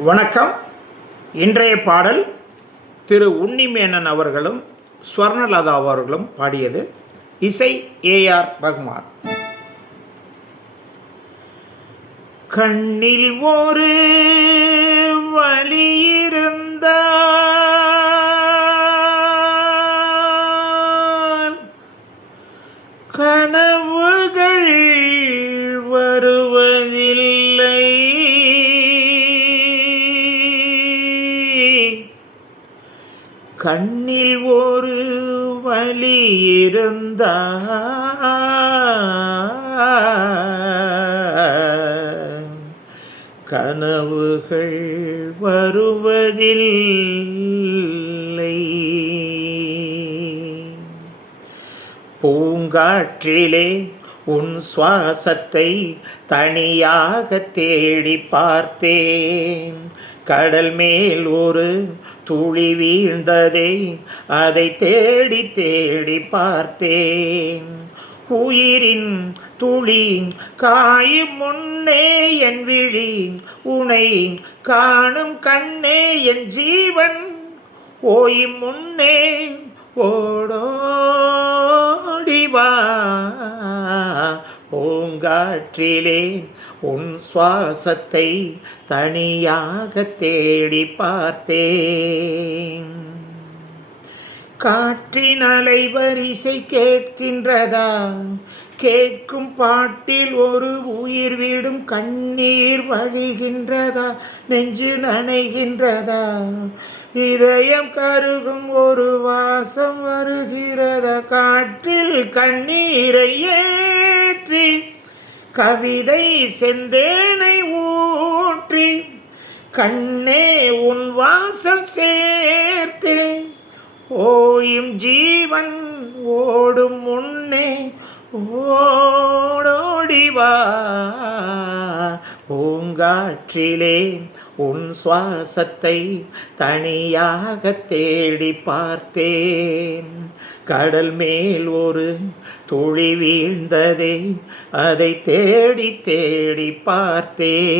வணக்கம். இன்றைய பாடல் திரு உன்னிமேனன் அவர்களும் ஸ்வர்ணலதா அவர்களும் பாடியது. இசை ஏஆர் ரகுமான். கண்ணில் ஒரு வலி இருந்தால் கனவுகள் வருவதில்லை. கண்ணில் ஒரு வலி இருந்தால் கனவுகள் வருவதில்லை. பூங்காற்றிலே உன் சுவாசத்தை தனியாக தேடி பார்த்தேன். கடல் மேல் ஒரு துளி வீழ்ந்ததே, அதை தேடி தேடி பார்த்தேன். உயிரின் துளி காயும் முன்னே என் விழி உனை காணும் கண்ணே, என் ஜீவன் ஓயும் முன்னே ஓடோடிவா. பூங்காற்றிலே உன் சுவாசத்தை தனியாக தேடி பார்த்தேன். காற்றின் அலைவரிசை கேட்கின்றதா? கேட்கும் பாட்டில் ஒரு உயிர் விடும் கண்ணீர் வழிகின்றதா? நெஞ்சு நனைகின்றதா? இதயம் கருகும் ஒரு வாசம் வருகிறதா? காற்றில் கண்ணீரை ஏற்றி கவிதை செந்தேனை ஊற்றி கண்ணே உன் வாசல் சேர்த்தேன். ஓயும் ஜீவன் ஓடும் முன்னே ஓடோடிவா. பூங்காற்றிலே உன் சுவாசத்தை தனியாக தேடி பார்த்தேன். கடல் மேல் ஒரு துளி வீழ்ந்ததே, அதை தேடி தேடி பார்த்தேன்.